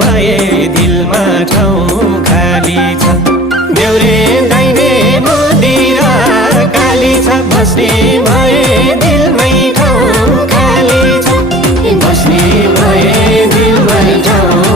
भए दिलमा ठाउँ खाली छ। देउरे दाइने मदिरा काली छ, बस्ने भए दिलमै ठाउँ